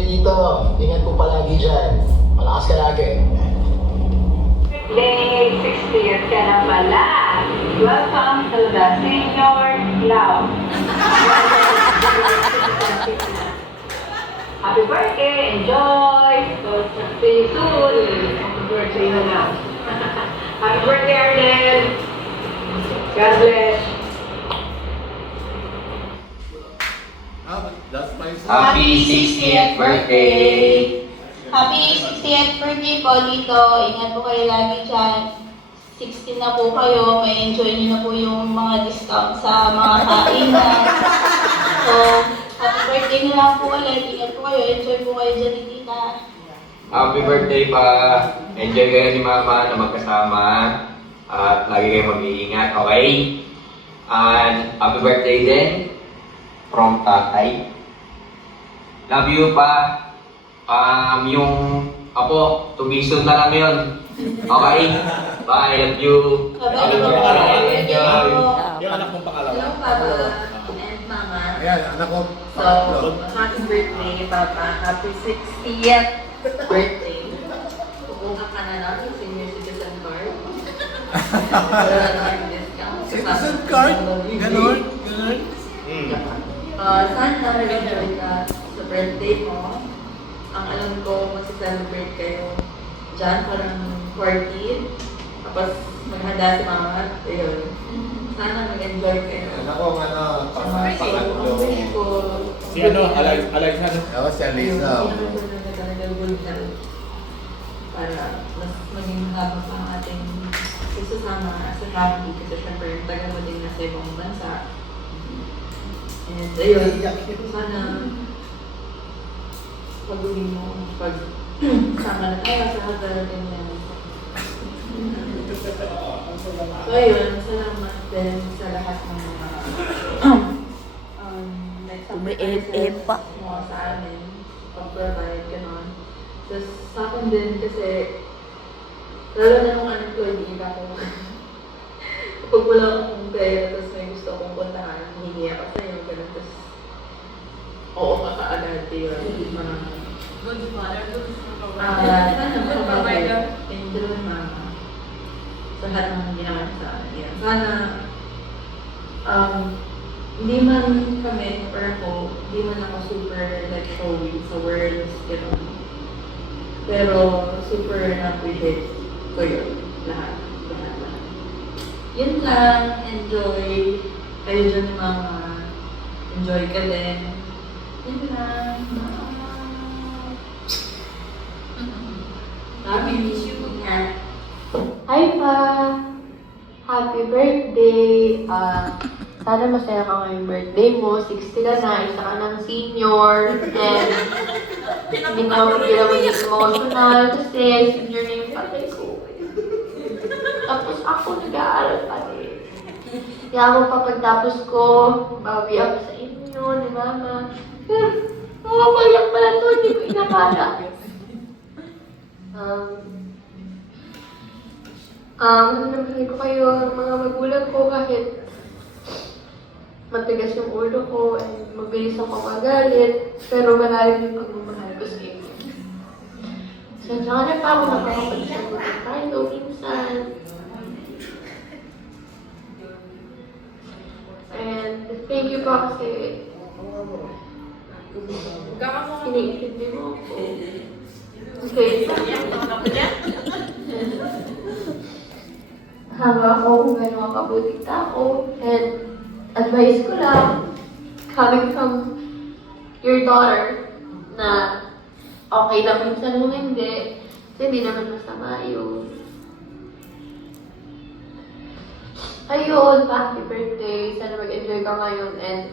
kayo dito. Ingat po palagi dyan. Malakas ka lagi. Day 60th ka na pala. Welcome to the Senior Club. Happy birthday! Enjoy! So, see you soon! Happy birthday na now. Happy birthday, Arlen! God bless! That's my son. Happy 60th birthday! Happy 60th birthday po dito. Ingat po kayo lagi dyan. 16 na po kayo. May enjoy nyo na po yung mga discount sa mga kainan. So, happy birthday na lang po ulit. Ingat po kayo. Enjoy po kayo dyan ni Tita. Happy birthday pa! Enjoy kayo ni Mama na magkasama at lagi kayo mag-iingat, okay? And happy birthday din from Tatay. Love you pa. Yung ako, tubiso na lang yun. Okay? Bye, love you. Happy birthday. Enjoy. Yung anak mong pangalawa. Hello, Papa and Mama. Ayan, anak ko. So, happy birthday, Papa. Happy 60th birthday. Kukuha ka na lang yung senior citizen card. Wala na lang discount. Citizen card? Ganon? Ganon? Sana mag-enjoy ka sa birthday mo. Ang alam ko, mag-celebrate kayo dyan, parang party. Tapos maghanda si Mama. Ayun. Sana mag-enjoy kayo. Anak ko, ano, Ang pangatlo. wish ko. Si ano, alay na. Oo, si Alisa. Para mas maging haba pa ang ating isasama as a family kasi syempre yung taga mo din nasa ibang bansa. And ayun, sana pag-uwi mo, pag sama na tayo sa hotel, ganyan. So ayun, salamat din sa lahat ng mga pa. mo sa amin, pag-provide, gano'n. Tapos sa akin din kasi, lalo na nung unemployed ako. Kapag wala akong pera, tapos may gusto akong puntahan, hihingi ako sa'yo, gano'n. Tapos, oo ka kaagad yun. Mga, Good father, good sana makapagod. Enjoy, Mama. Sa lahat ng ginawa niya sa akin. Yan. Sana, hindi man kami, or ako, hindi man ako super like showy sa words, gano'n. Pero super na-appreciate ko yun. Lahat. Yun lang. Enjoy. Kayo dyan ni Mama. Enjoy ka din. Yun lang. Love you. Ingat. Hi pa! Happy birthday! Sana masaya ka ngayong birthday mo. 60 ka na, isa ka ng senior. And hindi na maging emotional kasi senior na yung patay ko. Tapos ako nag-aaral pa rin. Kaya ako pagtapos ko, bawi ako sa inyo, ni Mama. Mamayak pala to, hindi ko inakala. Nanamin ko kayo ng mga magulang ko kahit matigas yung ulo ko and mabilis ako magalit, pero malalim yung pagmamahal ko sa inyo. So, saka na pa ako nakakapagsagot ng tayo minsan. And thank you po kasi iniintindi mo ako. Okay. Hanga ako kung gano'n kabuting tao. And advice ko lang, coming from your daughter, na okay lang minsan kung hindi, kasi hindi naman masama yun. Ayun, happy birthday. Sana mag-enjoy ka ngayon and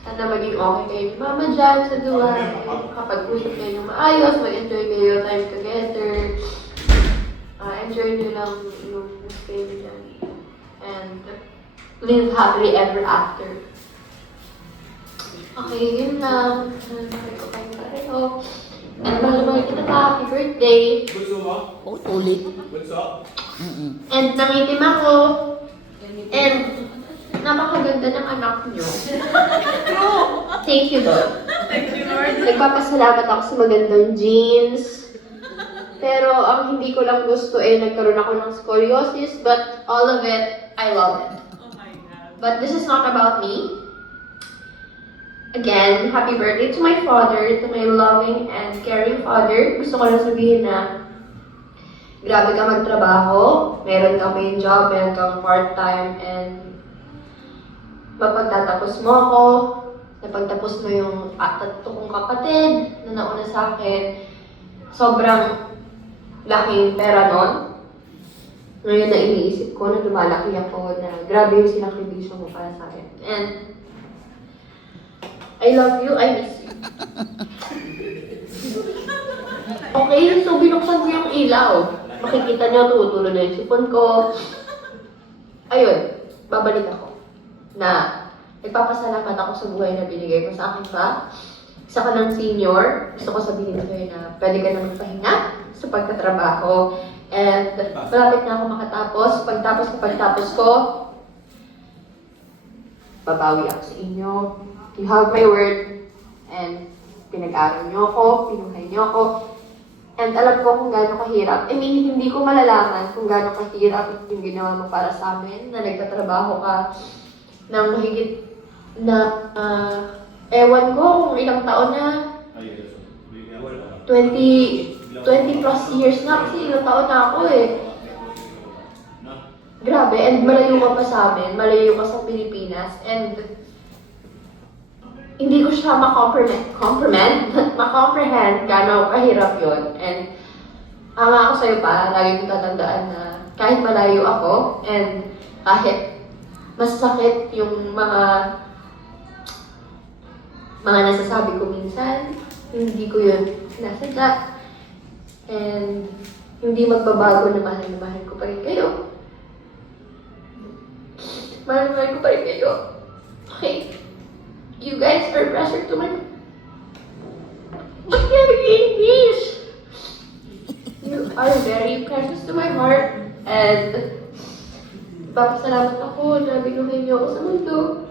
sana maging okay kayo ni Mama dyan sa Dubai. Kapag-usap kayo ng maayos, mag-enjoy kayo time together. Enjoy nyo lang yung stay nyo dyan. And live happily ever after. Okay, yun lang. Sabi ko kayo pareho. And mahal kita pa, happy birthday. Bunso mo? Ulit. Bunso? And nangitim ako. And napakaganda ng anak nyo. Thank you, Lord. Thank you, Lord. Nagpapasalamat ako sa magandang jeans. Pero ang hindi ko lang gusto nagkaroon ako ng scoliosis, but all of it, I love it. Oh my God. But this is not about me. Again, happy birthday to my father, to my loving and caring father. Gusto ko lang sabihin na grabe ka magtrabaho, meron kang main job, meron kang part-time, and mapagtatapos mo ako, napagtapos mo yung tatlo kong kapatid na nauna sa akin. Sobrang laking pera nun. Ngayon na iniisip ko na lumalaki ako na grabe yung sinakripisyo mo para sa akin. And I love you, I miss you. Okay, so binuksan ko yung ilaw. Makikita niyo, tumutulo na yung sipon ko. Ayun, babalik ako. Na nagpapasalamat ako sa buhay na binigay ko sa akin pa. Isa ka ng senior, gusto ko sabihin sa'yo na pwede ka na magpahinga sa pagkatrabaho. And malapit na ako makatapos. Pagtapos ko, babawi ako sa inyo. You have my word. And pinag-aral niyo ako, pinuhay niyo ako. And alam ko kung gaano kahirap. I mean, hindi ko malalaman kung gaano kahirap yung ginawa mo para sa amin, na nagtatrabaho ka ng mahigit na, ewan ko kung ilang taon na, 20 plus years na, kasi ilang taon na ako Grabe, and malayo ka pa sa amin, malayo ka sa Pilipinas, and hindi ko siya ma-comprehend gano'ng kahirap yon. And hanga ako sa'yo pa, lagi kong tatandaan na kahit malayo ako, and kahit masakit yung mga nasasabi ko minsan, hindi ko yun sinasadya. And hindi magbabago na mahal ko pa rin kayo. Mahal ko pa rin kayo. Okay? You guys are pressure to my... Ba't kaya nag-English? You are very precious to my heart. And papasalamat ako na binuhay niyo ako sa mundo.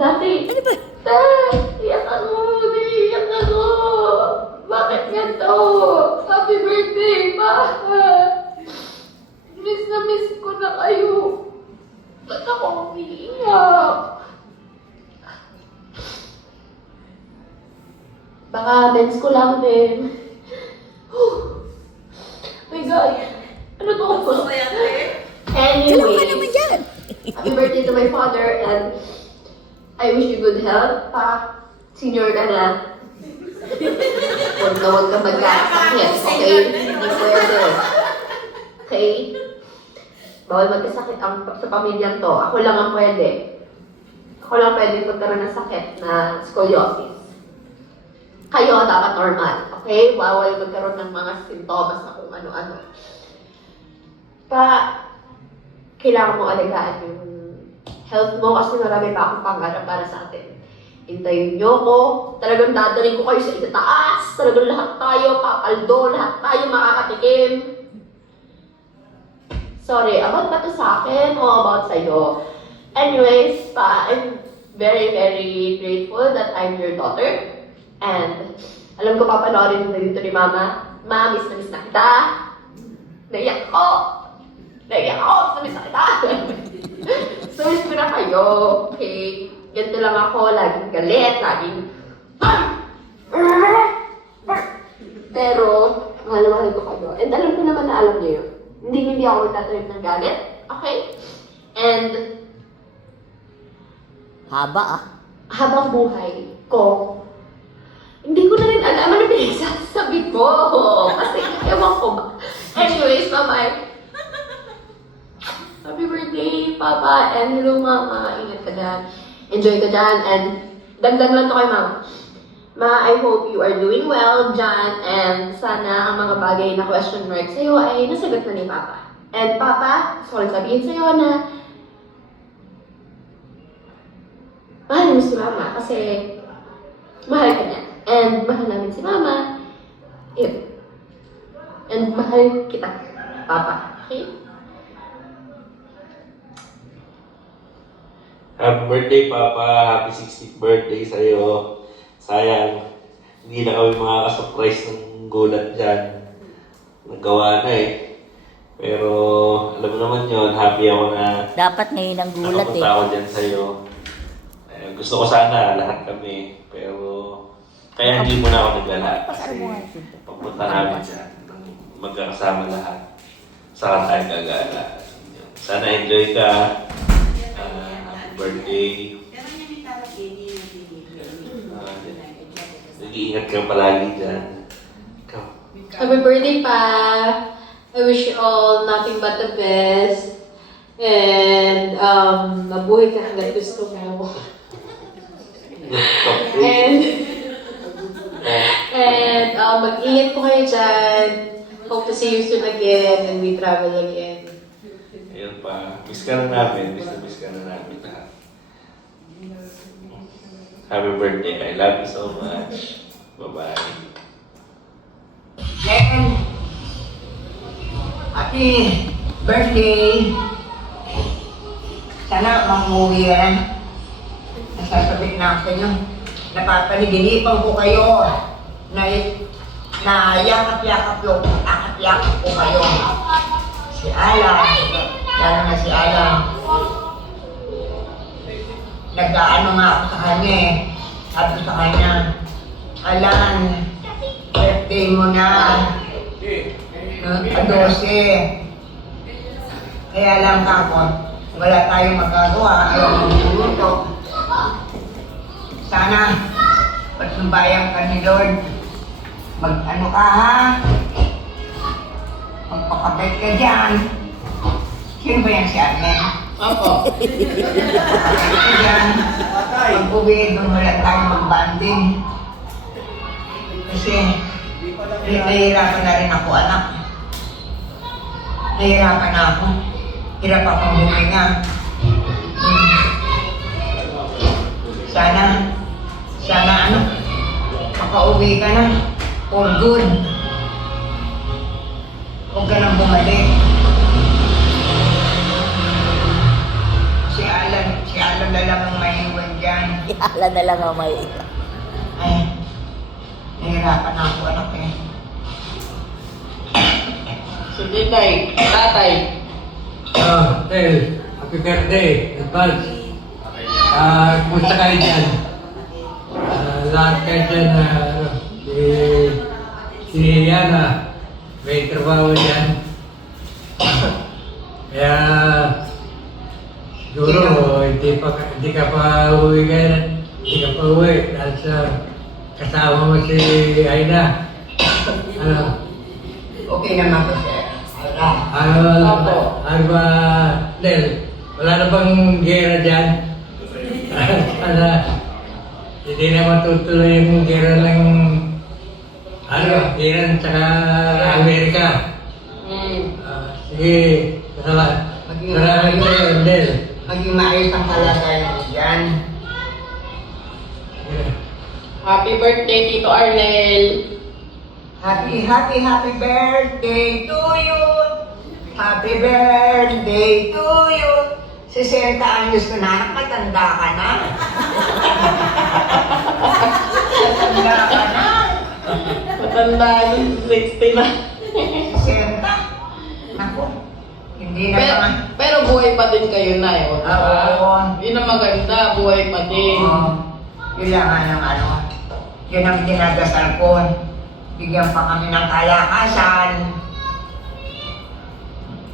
Dati, iyak ako. Bakit ganito? Happy birthday, Ma! Miss na miss ko na kayo. Ba't ako umiiyak? Baka bens ko lang din. Oh my God. Ano to? Anyway, happy birthday to my father, and I wish you good health. Pa, senior ka na. Huwag ka magkasakit, okay? Hindi pwede. Okay? Bawal magkasakit sa pamilyang to. Ako lang ang pwede. Ako lang pwede magkaroon ng sakit na scoliosis. Kayo dapat normal, okay? Bawal magkaroon ng mga sintomas na kung ano-ano. Kailangan mo alagaan yung health mo kasi marami pa akong pangarap para sa atin. Hintayin niyo ko, talagang dadaling ko kayo sa itataas, talagang lahat tayo papaldo, lahat tayo makakatikim. Sorry, about ba to sa akin o about sa'yo? Anyways, I'm very, very grateful that I'm your daughter. And alam ko papanoorin mo dito ni Mama. Ma, miss na kita. Naiyak ako. Miss na kita. So, miss ko na kayo. Okay? Ganito lang ako. Laging galit. Laging... Pero, mahal ko kayo. And alam ko naman na alam niyo yun. Hindi ako magtatrip ng galit. Okay? And... Habang buhay ko, hindi ko na rin alam ano pinagsasabi ko. Kasi ewan ko ba. Anyways, bye-bye. Happy birthday, Papa. And hello, Mama. Ingat ka dyan. Enjoy ka dyan. And dagdag lang to kay Mama. Ma, I hope you are doing well dyan. And sana ang mga bagay na question mark sa'yo ay nasagot na ni Papa. And Papa, gusto ko lang sabihin sa'yo na mahal mo si Mama kasi mahal ka niya. And mahal namin si Mama. Yun. And mahal kita, Papa. Okay? Happy birthday, Papa. Happy 60th birthday sa'yo. sayang, hindi na kami makaka-surprise ng gulat dyan. Nagawa na eh. Pero alam mo naman yon, happy ako na Dapat ngayon ang gulat nakapunta ako dyan sa'yo. Gusto ko sana lahat kami, pero kaya hindi mo na ako nagala kasi papunta namin dyan, magkakasama lahat. Saka tayo gagala. Sana enjoy ka. Happy birthday. Nag-iingat ka palagi dyan. Ikaw. Happy birthday, Pa! I wish you all nothing but the best. And, mabuhay ka hanggat gusto mo. And mag-ingat po kayo dyan. Hope to see you soon again and we travel again. Ayun pa. Miss ka na namin. Miss ka na namin lahat. Happy birthday. I love you so much. Bye-bye. Len, happy birthday. Sana mamuwi ka na. Nasasabit na ako sa inyo. Napapaniginipan ko kayo na yakap-yakap ko kayo. Si Alan, lalo na si Alan. Nag-aano nga ako sa kanya eh. Sabi sa kanya, Alan, birthday mo na. 12. Kaya lang kapon, wala tayong magagawa. Ayaw magluluto. Sana, pagsumbayan ka ni Lord. Mag-ano ka ha? Magpakabait ka dyan. Sino ba yan si Arlen? Opo. Magpakabait ka dyan. Pag-uwi, doon wala tayong mag-banding. Kasi, nahihirapan na rin ako, anak. Nahihirapan na ako. Hirap akong huminga. Sana makauwi ka na. For good. Huwag ka nang bumalik. Si Alan na lang ang maiwan dyan. Alam na lang ang may... Ay, nahihirapan ako, anak eh. Sige, tatay. Tel, happy birthday, advance. Kumusta kayo dyan? Lahat kayo dyan, si Yana, may trabaho dyan. Kaya, siguro, hindi ka pa uwi dahil sa kasama mo si Aina. Okay naman ko, sir. Ano ba, Del, wala na bang gera dyan? Sana, hindi na matutuloy yung gera ng, Iran tsaka Amerika. Sige, salamat kayo, Del. Maging maayos ang kalagayan mo dyan. Happy birthday, Tito Arnel. Happy birthday to you. Happy birthday to you. 60 anyos ko na, anak, matanda ka na. Matanda ka na. Matanda yun, 60 na. 60. Naku, hindi na naman. Pero buhay pa din kayo na eh. Oo. Yun ang maganda, buhay pa din. Yun lang yun ang dinadasal ko. Bigyan pa kami ng kalakasan.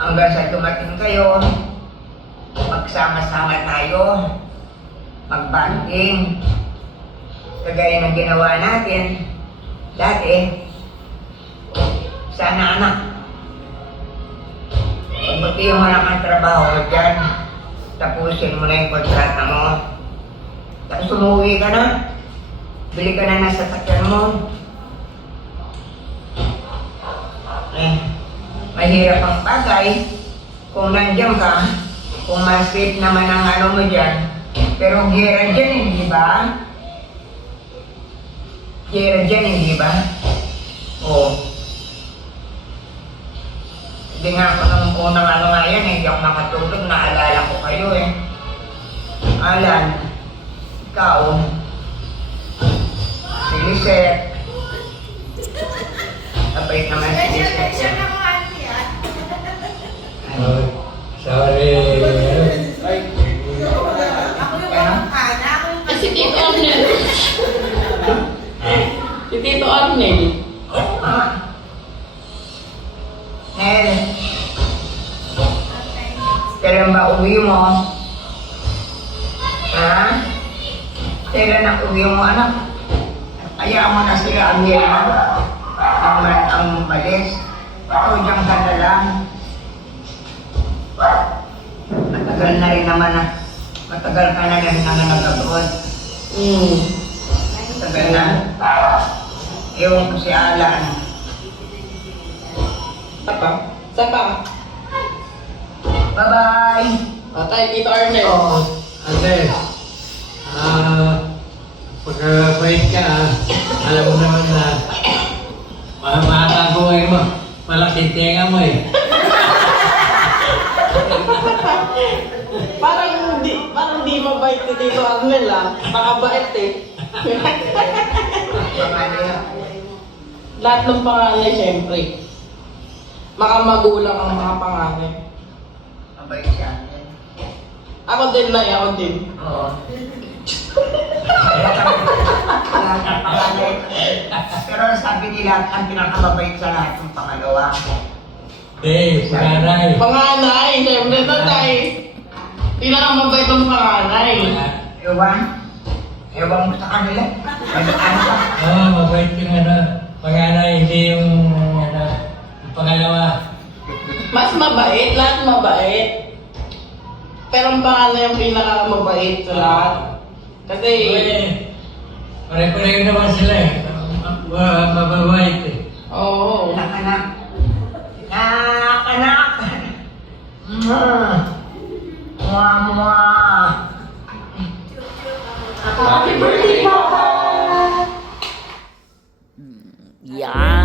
Hanggang sa dumating kayo, magsama-sama tayo, mag-banding. Kagaya ng ginawa natin dati. Sana anak, pagbutihin mo lang ang trabaho mo dyan, tapusin mo na yung kontrata mo. Tapos umuwi ka na, bili ka na ng sasakyan mo. Mahirap ang bagay kung nandiyan ka, kung mas-safe naman ang ano mo dyan. Pero gera dyan, hindi ba? Gera dyan, hindi ba? Oo. Hindi nga ako nung unang nga yan, hindi ako makatulog, naalala ko kayo eh. Alan, ikaw, Lisette. Kapait naman si Lisette. Oh, sorry. Si Tito Arnel. Si Tito Arnel. Nel. Kailan ba uwi mo? Ha? Kailan ang uwi mo, anak? Hayaan mo na sila ang ang balis. Ikaw dyan ka na lang. Matagal na rin naman na. Matagal ka na rin naman nag-abroad. Matagal na. Ewan ko si Alan. Sapa. Bye-bye! Tayo, Tito Arnel. Oo, ate. Pagkabait ka, alam mo naman na makakaguhin mo. Malaking tenga mo eh. Parang di mabait si Tito Arnel Makabait eh. Lahat ng panganay, syempre. Makamagulang ang mga panganay. Mabait siya. Ako din na, ako din. Oo. Pero sabi nila, ang pinakamabait sa lahat ng pangalawa. Panganay. Panganay, syempre ito tayo. Pinakamabait ang panganay. Ewan mo sa kanila. Ano ka? Oo, mabait yung panganay, hindi yung yung pangalawa. Mas mabait, lahat mabait. Pero ang panganay ang pinakamabait sa lahat. Kasi, Pare-pareho naman sila eh. Mababait eh. oo. Anak-anak. Anak-anak. Mama. Happy birthday, Papa! Yan.